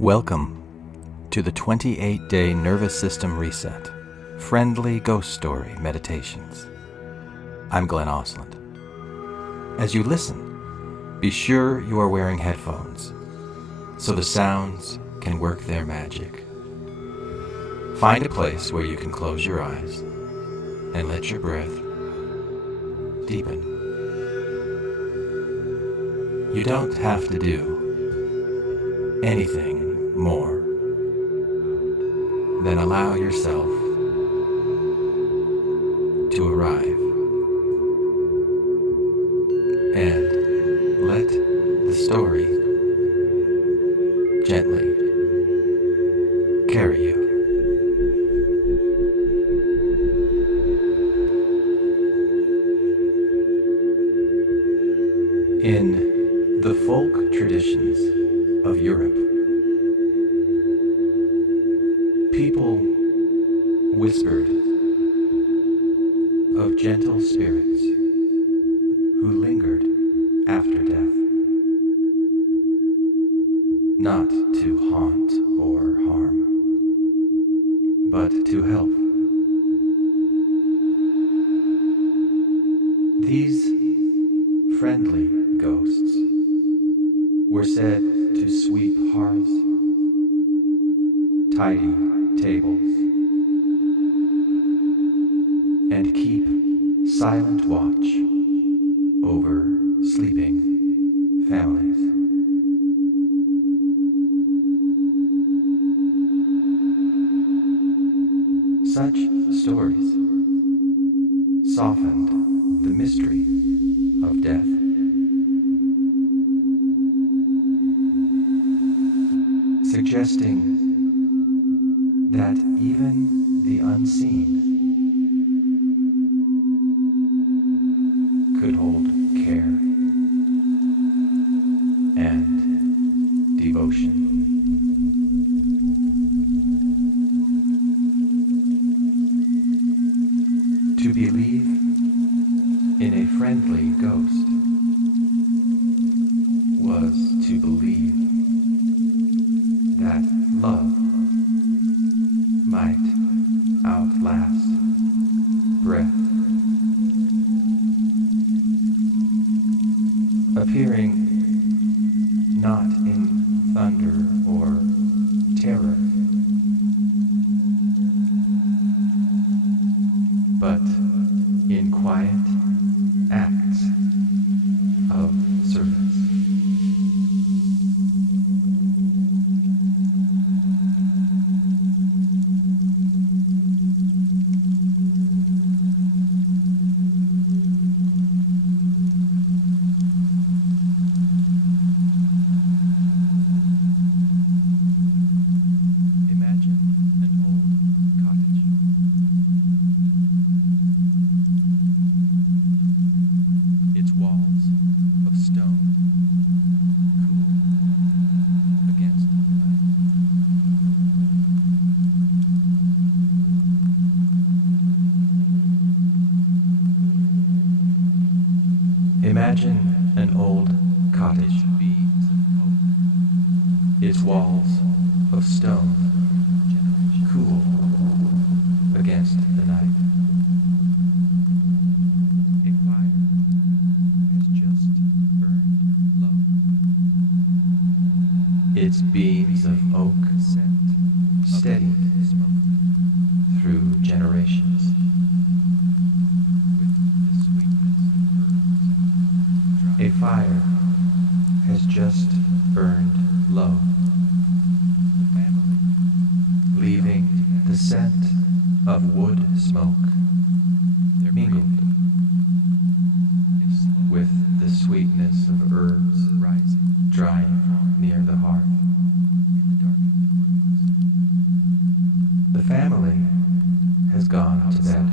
Welcome to the 28-day Nervous System Reset, Friendly Ghost Story Meditations. I'm Glenn Osland. As you listen, be sure you are wearing headphones so the sounds can work their magic. Find a place where you can close your eyes and let your breath deepen. You don't have to do anything more than allow yourself to arrive and let the story gently carry you. In the folk traditions of Europe, people whispered of gentle spirits who lingered after death, not to haunt or harm, but to help. These friendly ghosts were said to sweep hearths, tidy tables, and keep silent watch over sleeping families. Such stories softened the mystery of death. Suggesting that even the unseen could hold care and devotion. To believe in a friendly ghost was to believe that love might outlast breath. Appearing not in thunder or terror, but in quiet acts of service. Its walls of stone, cool against the night. Imagine an old cottage, its walls of stone, cool against the night. Its beams of oak steady through generations. A fire has just burned low, leaving the scent of wood smoke mingled with the sweetness of herbs drying near the hearth. The family has gone to bed.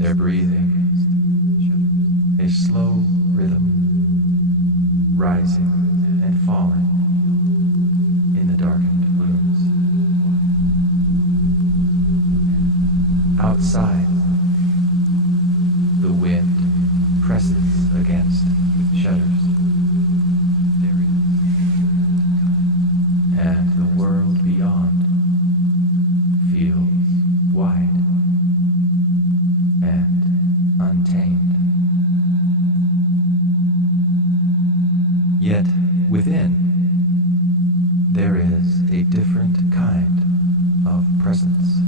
Their breathing, a slow rhythm, rising and falling in the darkened rooms. Outside, the wind presses against shutters. There is Yet within, there is a different kind of presence.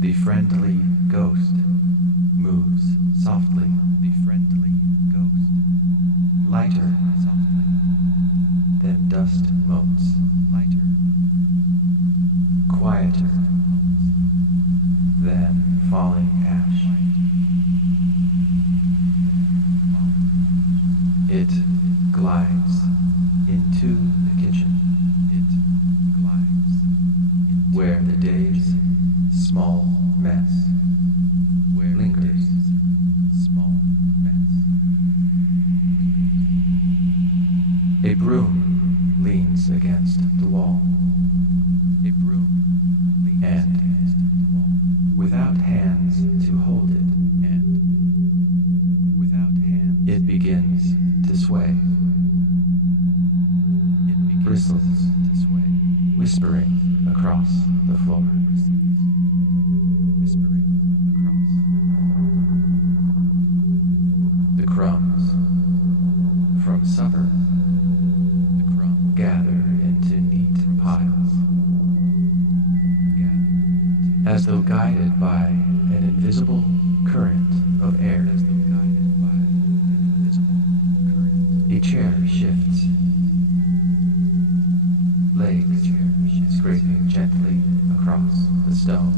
The friendly ghost moves softly. The friendly ghost, lighter softly than dust motes. Lighter, quieter than falling ash. It glides into the kitchen. It glides into where the day's small mess lingers. Small mess lingers. A broom leans against the wall. A broom leans against the wall. Without hands to hold it, and without hands, it begins to sway. It begins bristles to sway, whispering across the floor. Whispering across the crumbs from supper. The crumbs gather into neat piles, as though guided by an invisible current of air. As though guided by an invisible current. A chair shifts. Legs scraping gently across the stone.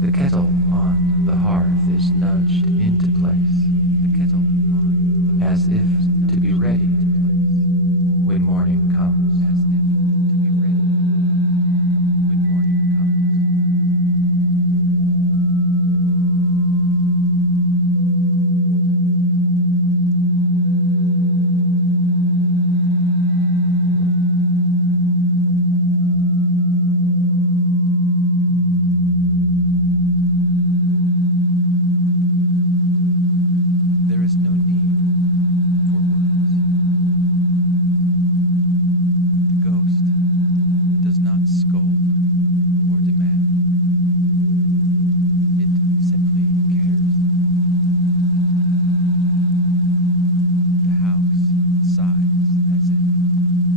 The kettle on the hearth is nudged into place. The kettle on the as if to be ready when morning comes. As if to be ready when morning comes. There is no need for words. The ghost does not scold or demand. It simply cares. The house sighs as if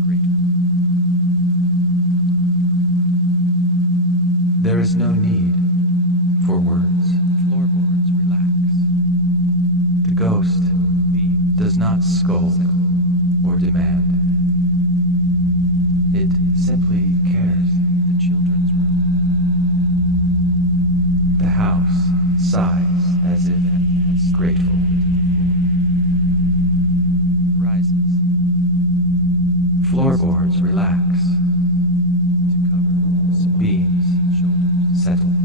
grateful. There is no need for words. Floorboards relax. The ghost does not scold or demand. It simply cares. The children's room. The house sighs as if grateful. Rises. Floorboards relax. To cover beams, shoulders settle.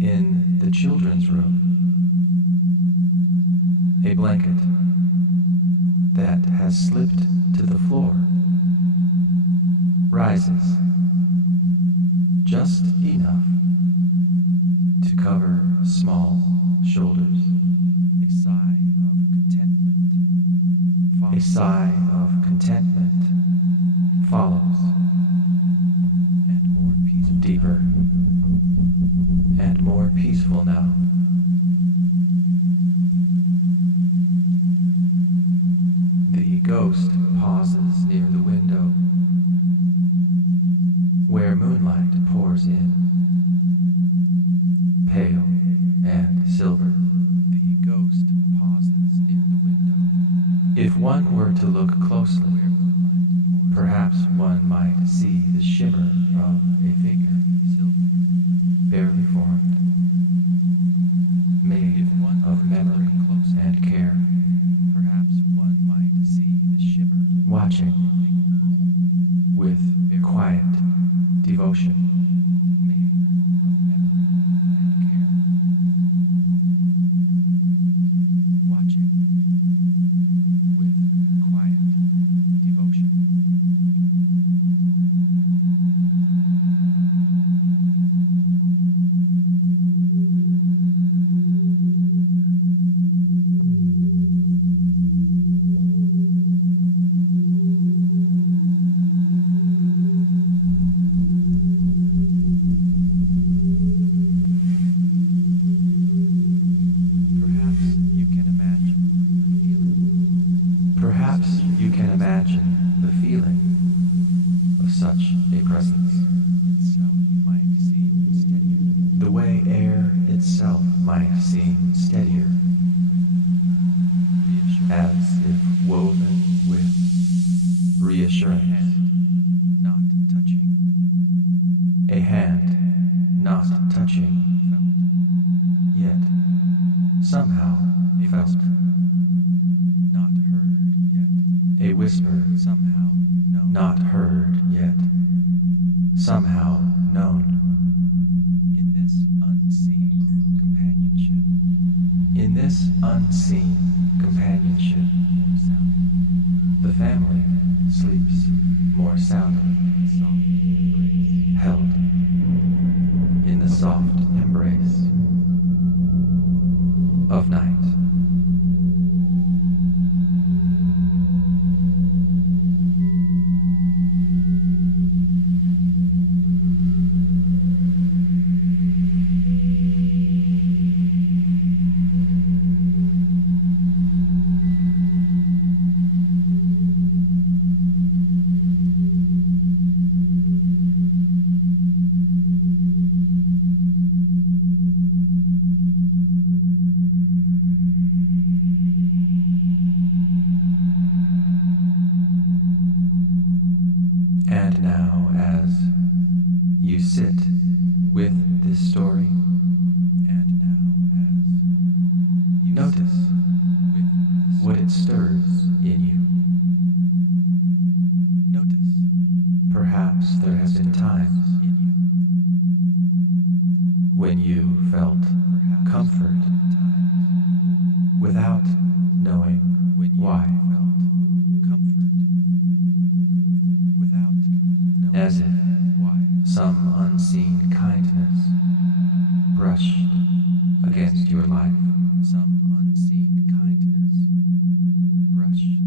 In the children's room, a blanket that has slipped to the floor rises just enough to cover small shoulders. A sigh of contentment follows. A sigh of contentment follows. And more peaceful. Deeper. And more peaceful now. The ghost pauses near the window, where moonlight pours in, pale and silver. The ghost pauses near the window. If one were to look closely, perhaps one might see the shimmer of a figure, barely formed, made of memory and care. Perhaps one might see the shimmer watching with quiet devotion, made of memory and care. Watching with quiet devotion. Perhaps you can imagine the feeling of such a presence. Itself might seem steadier. The way air itself might seem steadier, as if woven with reassurance. Not touching. A hand not touching, yet somehow felt. Not heard yet. A whisper somehow known. Not heard yet. Somehow known. In this unseen companionship. In this unseen companionship. The family sleeps more soundly. Held in the soft embrace of night. And now, as you sit with this story, and now as you notice what it stirs in you. Notice, perhaps there have been times in you when you felt comfort without knowing why. As if some unseen kindness brushed against your life. Some unseen kindness brushed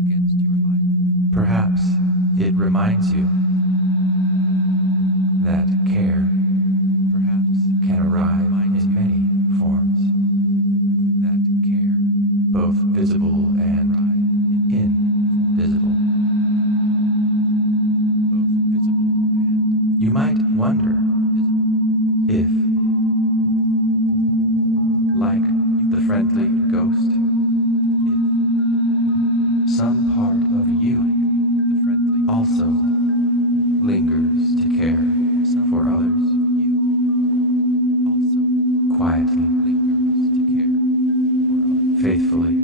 against your life. Perhaps it reminds you that care can arrive in many forms. That care, both visible and invisible. You might wonder if, like the friendly ghost, if some part of you also lingers to care for others, quietly, faithfully,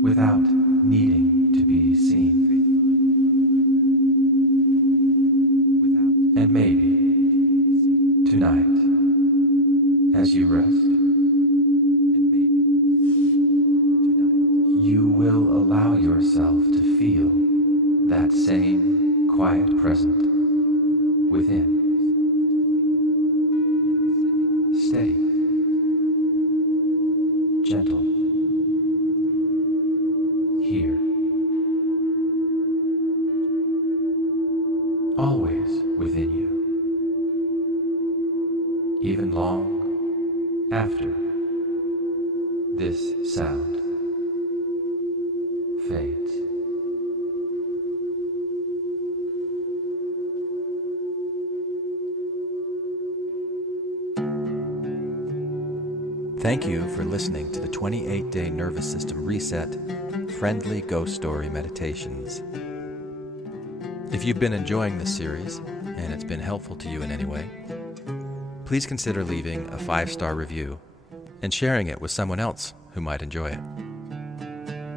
without needing to be seen. And maybe, tonight, as you rest, you will allow yourself to feel that same quiet presence within. Steady, gentle, here, always within you, even long after this sound fades. Thank you for listening to the 28-day Nervous System Reset Friendly Ghost Story Meditations. If you've been enjoying this series, and it's been helpful to you in any way, please consider leaving a 5-star review and sharing it with someone else who might enjoy it.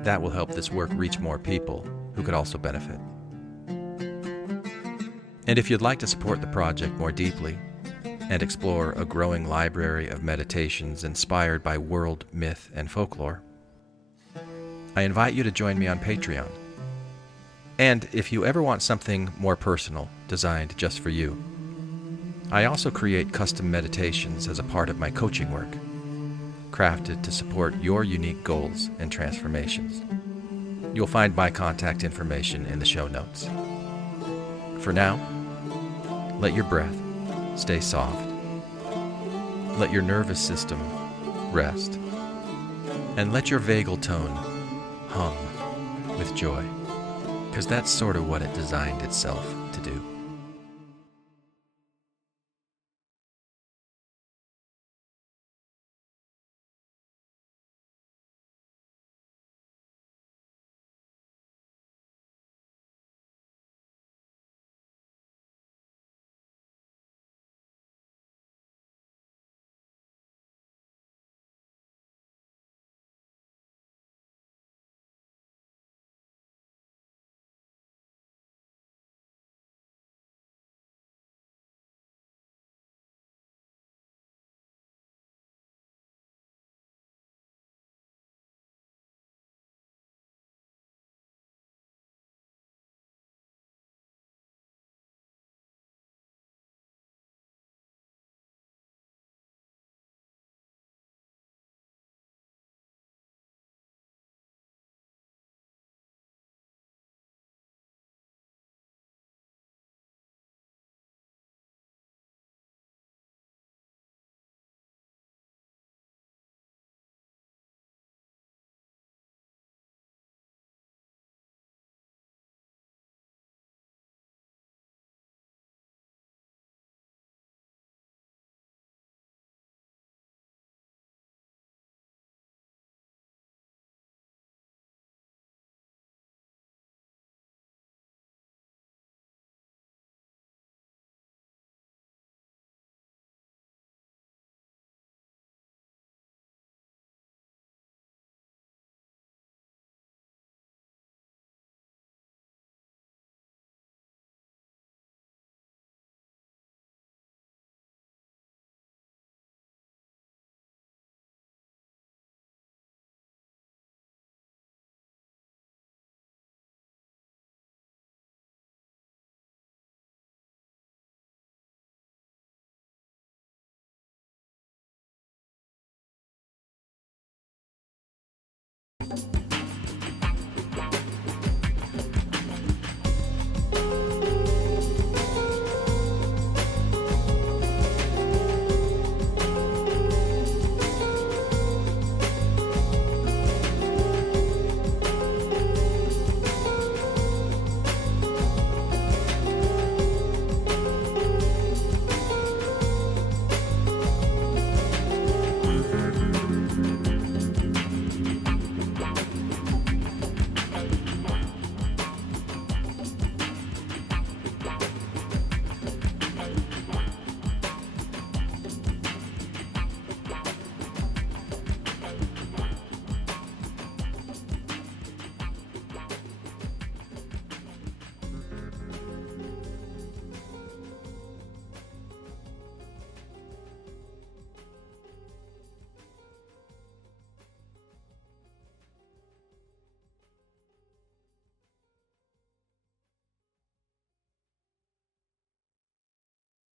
That will help this work reach more people who could also benefit. And if you'd like to support the project more deeply and explore a growing library of meditations inspired by world myth and folklore, I invite you to join me on Patreon. And if you ever want something more personal, designed just for you, I also create custom meditations as a part of my coaching work, crafted to support your unique goals and transformations. You'll find my contact information in the show notes. For now, let your breath stay soft. Let your nervous system rest. And let your vagal tone hum with joy, because that's sort of what it designed itself to do.